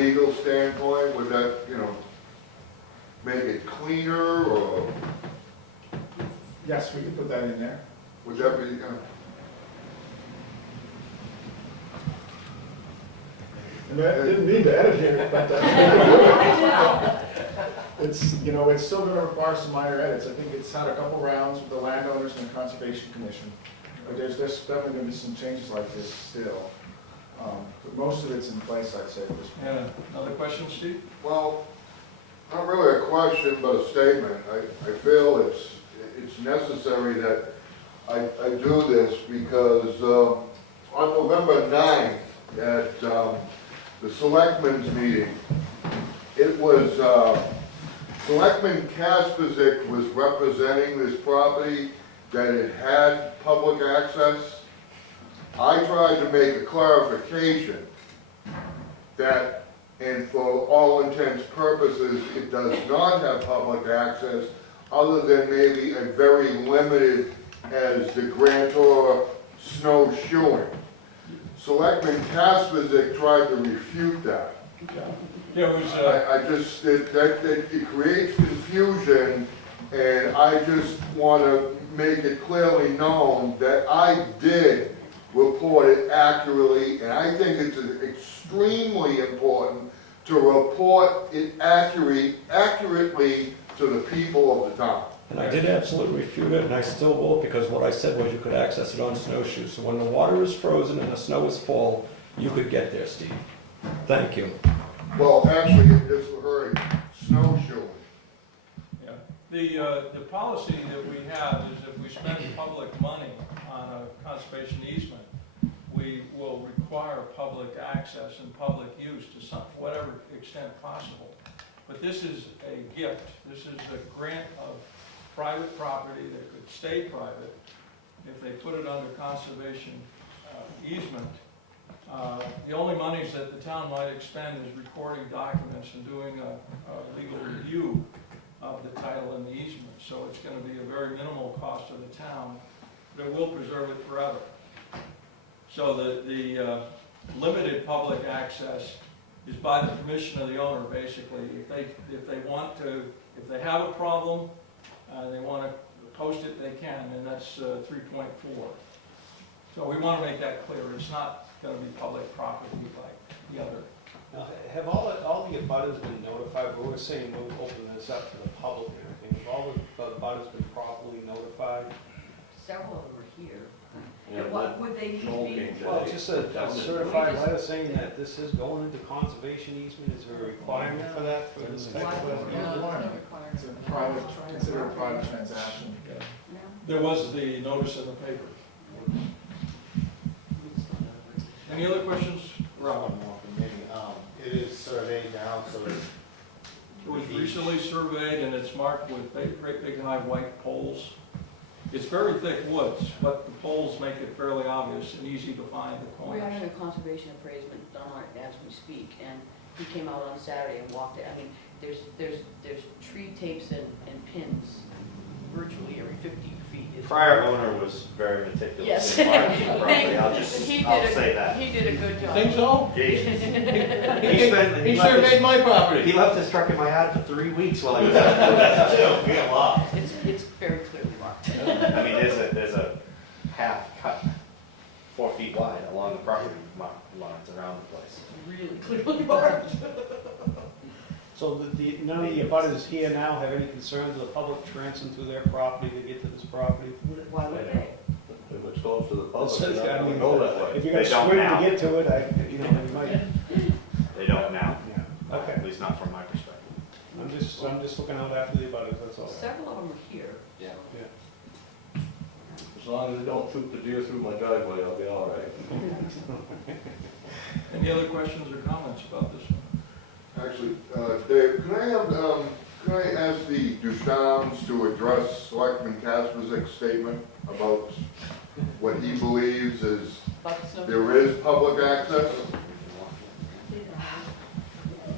legal standpoint, would that, you know, make it cleaner, or Yes, we can put that in there. would that be, And I didn't mean to edit it, but it's, you know, it's still gonna require some minor edits. I think it's had a couple rounds with the landowners and the Conservation Commission. But there's definitely gonna be some changes like this still. But most of it's in place, I'd say, at this point. Yeah, another question, Steve? well, not really a question, but a statement. I feel it's necessary that I do this because on November 9th at the Selectmen's meeting, it was, Selectman Kaspersick was representing this property that it had public access. I tried to make a clarification that, and for all intents and purposes, it does not have public access, other than maybe a very limited, as the grantor, snowshoeing. Selectman Kaspersick tried to refute that. Yeah, it was, I just, it creates confusion, and I just want to make it clearly known that I did report it accurately, and I think it's extremely important to report it accurately to the people of the town. And I did absolutely refute it, and I still will, because what I said was you could access it on snowshoes. So when the water is frozen and the snow is full, you could get there, Steve. Thank you. Well, actually, it just heard snowshoeing. yeah. The policy that we have is if we spend public money on a conservation easement, we will require public access and public use to some, whatever extent possible. But this is a gift. This is a grant of private property that could stay private if they put it under conservation easement. The only monies that the town might expend is recording documents and doing a legal review of the title and the easement. So it's going to be a very minimal cost to the town, but it will preserve it forever. So the limited public access is by the permission of the owner, basically. If they want to, if they have a problem, they want to post it, they can, and that's 3.4. So we want to make that clear. It's not going to be public property like the other. Now, have all the abutters been notified? We were saying we'll open this up to the public and everything. Have all the abutters been properly notified? Several of them are here. Yeah, And what would they need to be? Well, just a certified letter saying that this is going into conservation easement. Is there a requirement for that for this type of? It's a private, considered a private transaction. No? There was the notice in the paper. Any other questions? Rob? It is surveyed now, so it's. It was recently surveyed and it's marked with great big high white poles. It's very thick woods, but the poles make it fairly obvious and easy to find the We're corners. having a conservation appraisement done on it as we speak, and he came out on Saturday and walked it. I mean, there's tree tapes and pins virtually every 50 feet. The prior owner was very meticulous Yes. in marking the property. I'll say that. He did a good job. Think so? Jesus. He surveyed my He property. left his truck in my yard for 3 weeks while he was out there. We got lost. It's very clearly marked. I mean, there's a path cut 4 feet wide along the property lines around the place. Really clearly marked. So none of the abutters here now have any concerns of the public trancing through their property to get to this property? Why would they? If it's close to the public, It says you're not that, I gonna mean, go that way. If you're They gonna don't swim now. to get to it, you might. They don't now. Yeah. Okay. At least not from my perspective. I'm just looking out after the abutters, that's all. Several of them are here. Yeah. Yeah. As long as they don't shoot the deer through my driveway, I'll be all right. Any other questions or comments about this one? Actually, Dave, can I ask the Ducharmes to address Selectman Kaspersick's statement about what he believes is About the snow- there is public access?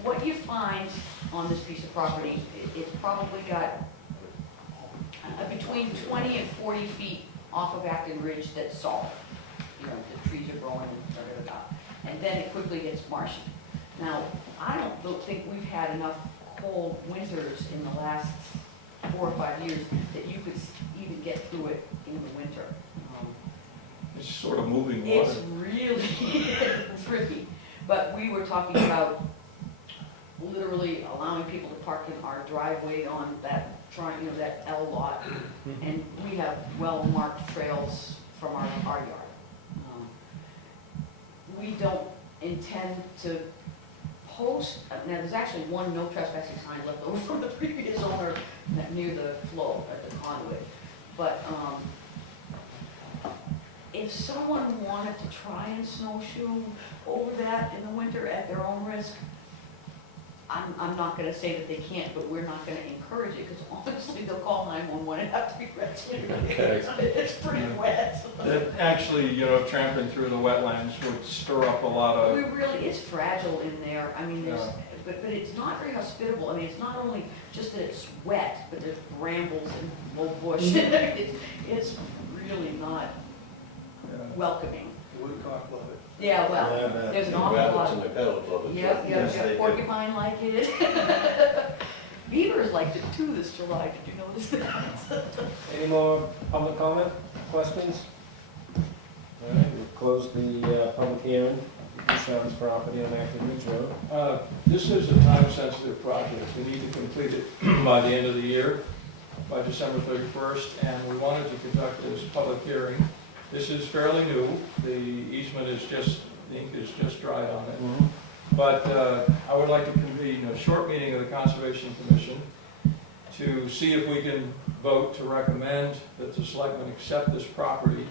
What you find on this piece of property, it's probably got between 20 and 40 feet off of Acton Ridge that's salt. You know, the trees are growing, and then it quickly gets marshy. Now, I don't think we've had enough cold winters in the last 4 or 5 years that you could even get through it in the winter. It's sort of moving water. It's really tricky, but we were talking about literally allowing people to park in our driveway on that, that L lot, and we have well-marked trails from our yard. We don't intend to post, now there's actually one no trespassing sign left over from the previous owner near the flow at the conduit, but, if someone wanted to try and snowshoe over that in the winter at their own risk, I'm not gonna say that they can't, but we're not gonna encourage it, because honestly, they'll call 911 and have to be rescued. Okay. It's pretty wet. That actually, tramping through the wetlands would stir up a lot We of, really, it's fragile in there, I mean, there's, Yeah. but it's not very hospitable, I mean, it's not only just that it's wet, but there's brambles and low bush. It's really not welcoming. Woodcock love it. Yeah, well, there's an awful lot. Rabbits and the goats love it. Yep, Yes, they do. porcupine like it. Beavers liked it too this July, did you notice that? Any more public comment, questions? All right, we'll close the public hearing, Sean's property on Acton Ridge Road. this is a time-sensitive project. We need to complete it by the end of the year, by December 31st, and we wanted to conduct this public hearing. This is fairly new. The easement is just, the ink is just dried on it. But I would like to convene a short meeting of the Conservation Commission to see if we can vote to recommend that the selectmen accept this property,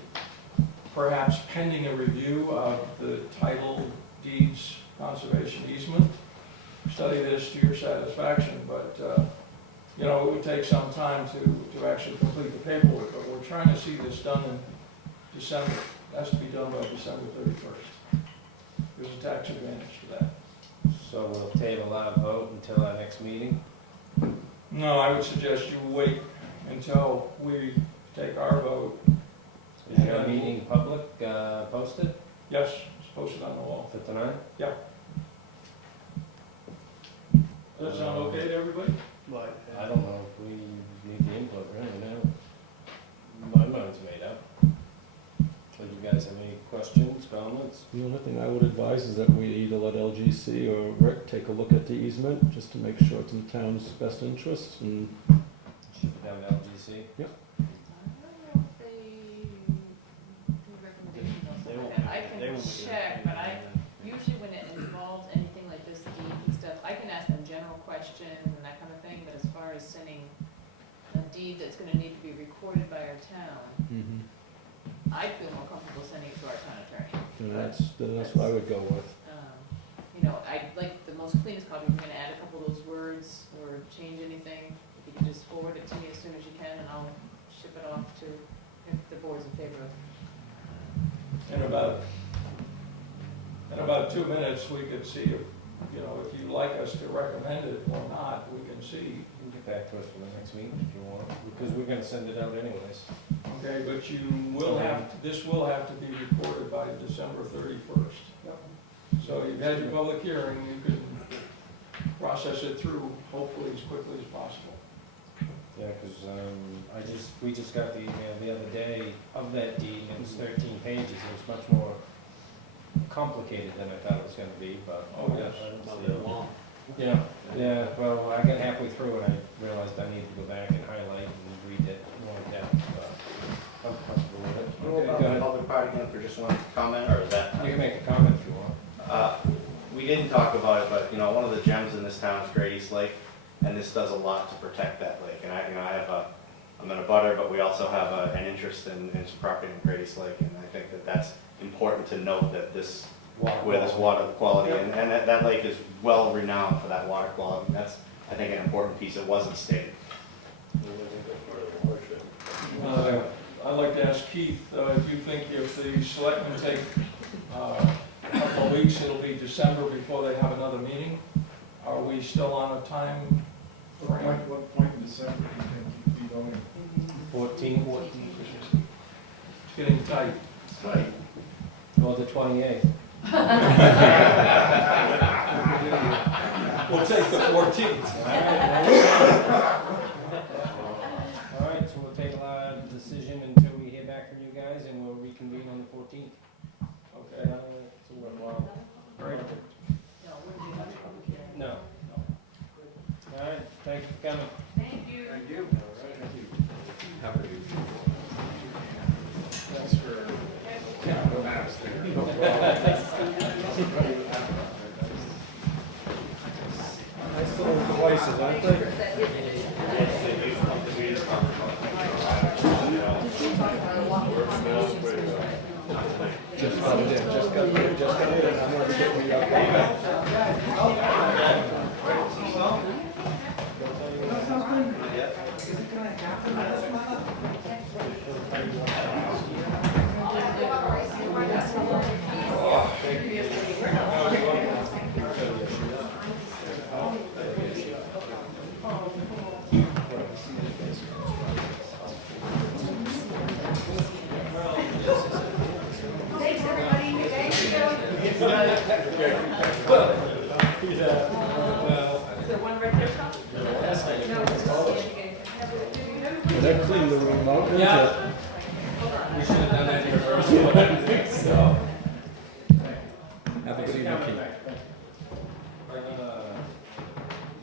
perhaps pending a review of the title deeds conservation easement. Study this to your satisfaction, but it would take some time to actually complete the paperwork, but we're trying to see this done in December. It has to be done by December 31st. There's a tax advantage to that. So we'll table our vote until our next meeting. No, I would suggest you wait until we take our vote. Is your meeting public, posted Yes, it's posted on the wall. for tonight? Does that sound okay to everybody? But, I don't know if we need the input really now. My mind's made up. So you guys have any questions, comments? The only thing I would advise is that we either let LGC or Rick take a look at the easement, just to make sure it's in the town's best interest, and Ship it down to LGC? I don't know if they do recommendations on They something won't like that. I make- they can won't make check, it. but usually when it involves anything like this, deed and stuff, I can ask them general questions and that kind of thing, but as far as sending a deed that's gonna need to be recorded by our town, I'd feel more comfortable sending it to our town attorney. then that's what I would go with. I'd like the most cleanest copy, if you're gonna add a couple of those words or change anything, if you could just forward it to me as soon as you can, and I'll ship it off to, if the board's in favor of. In about 2 minutes, we could see if you'd like us to recommend it or not, we can see. You can get back to us for the next meeting if you want, because we're gonna send it out anyways. Okay, but this will have to be recorded by December 31st. So you've had your public hearing, you can process it through hopefully as quickly as possible. Yeah, because we just got the email the other day of that deed, and it's 13 pages, it was much more complicated than I thought it was gonna be, but. Oh, yes. Not that long. Yeah, well, I got halfway through and I realized I needed to go back and highlight and read it more in depth, but I'm comfortable with it. What Okay, about go the ahead. public party again for just one comment, or is that? You can make a comment if you want. We didn't talk about it, but, one of the gems in this town is Great East Lake, and this does a lot to protect that lake. And I'm in a butter, but we also have an interest in some property in Great East Lake, and I think that's important to note that this water quality, and that lake is well renowned for that water quality. That's, I think, an important piece that wasn't stated. I'd like to ask Keith, do you think if the selectmen take a couple of weeks, it'll be December before they have another meeting? Are we still on a time frame? What point in December do you think you'd be going? 14, It's getting tight. or the 28th. We'll take the 14th. All right, so we'll take a decision until we hear back from you guys, and we'll reconvene on the 14th. Okay, so worthwhile. No, it wouldn't be much public hearing. No. All right, thanks for coming. Thank you. Thank you. Have a good Thanks for, the maps there. Nice little devices, aren't they? Just got it in, just got it in, just got it in. I'm gonna get where you're going. Thanks, everybody. Thank you. Is there one right there, Tom? No, it's just Did I clean the room out? didn't Yeah. it? We should have done that here first, but I didn't think so. Have a good evening, Keith.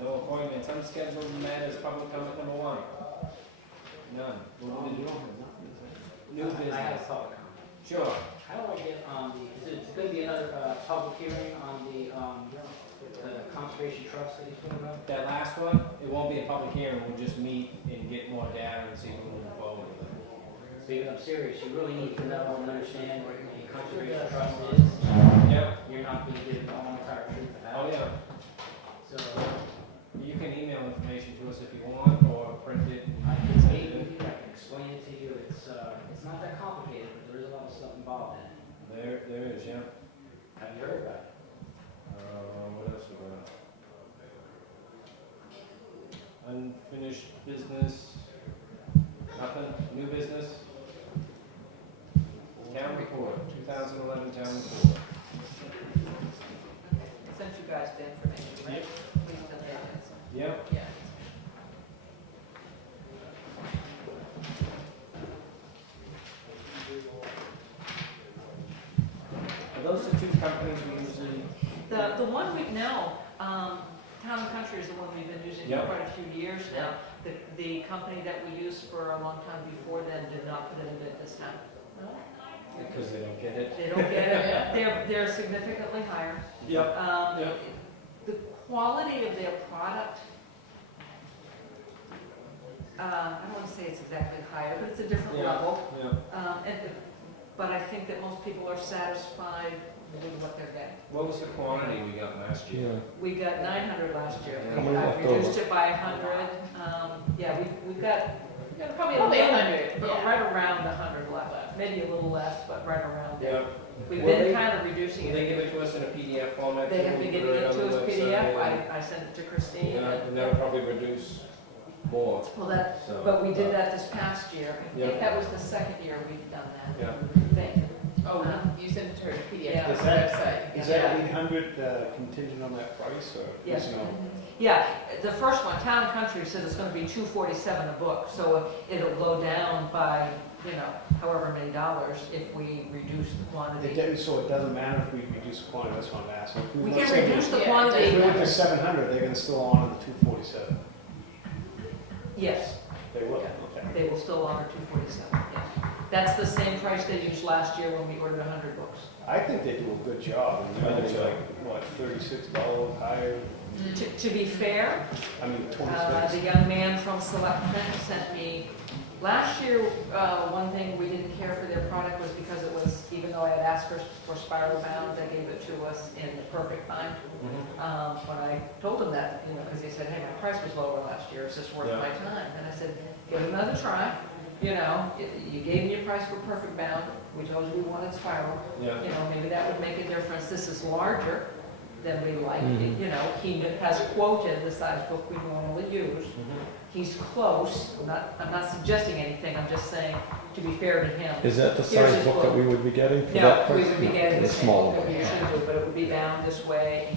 No appointments, unscheduled matters, public comment number 1. None. New I have business. a public comment. Sure. How do I get on the, is it gonna be another, public hearing on the conservation trust that he's putting up? That last one, it won't be a public hearing, we'll just meet and get more data and see if we're moving forward with it. Because I'm serious, you really need to know and understand what a conservation trust is. Yep. You're not gonna give the whole entire truth Oh, about it. yeah. So, You can email information to us if you want, or print it. I can speak with you, I can explain it to you, it's not that complicated, but there is a lot of stuff involved in it. There is, yeah. Have you heard about it? What else we got? Unfinished business, nothing, new business? Town report, 2011 town report. I sent you guys the information, right? Please fill it out. Yep. Yeah. Are those the two companies we usually? The one we know, Town and Country is the one we've been using for Yep. quite a few years now. The company that we used for a long time before then did not put in a bid this time. Because they don't get it? They don't get it, they're significantly higher. Yep. Yep. The quality of their product, I don't want to say it's exactly higher, but it's a different Yeah. level. Yeah. But I think that most people are satisfied with what they're getting. What was the quantity we got last year? Yeah. We got 900 last year. Yeah. How many I left reduced over? it by 100. Yeah, we've got probably Probably a little- 100, yeah. right around 100 left. Maybe a little less, but right around there. Yeah. We've Will been they- kind of reducing Will they it. give it to us in a PDF format? They have too? been We giving put it on to the us website PDF. and- I sent it to Christine. Yeah, and that'll probably reduce more, Well, that, so. but we did that this past year. I Yeah. think that was the second year we've done that. Yeah. I think. Oh, you sent it to her to PDF Yeah. on Is the that- website. Is Yeah. that 800 contingent on that price, or? Yes. No? Yeah, the first one, Town and Country, said it's gonna be $247 a book, so it'll go down by, however many dollars if we reduce the quantity. So it doesn't matter if we reduce the quantity, that's what I'm asking. If We let's can say reduce the Yeah, If quantity, we went to 700, they're gonna still honor the 247. yes, They will, okay. they will still honor $247, yes. That's the same price they used last year when we ordered 100 books. I think they do a good job. I mean, I think it's so. like, what, $36 higher? To be fair, I mean, the 26. young man from Selectmen sent me, last year, one thing we didn't care for their product was because it was, even though I had asked for spiral bound, they gave it to us in the perfect bind. When I told them that, because they said, hey, my price was lower last year, is this worth Yeah. my time? And I said, give it another try, you gave me a price for perfect bound, we told you we wanted spiral, Yeah. maybe that would make a difference. This is larger than we like, Mhm. he has quoted the size book we normally use. He's close, I'm not suggesting anything, I'm just saying, to be fair to him. Is that the Here's size his book that we would be getting for that No, price? we would be No, getting the the smaller same, one. we usually do, but it would be bound this way,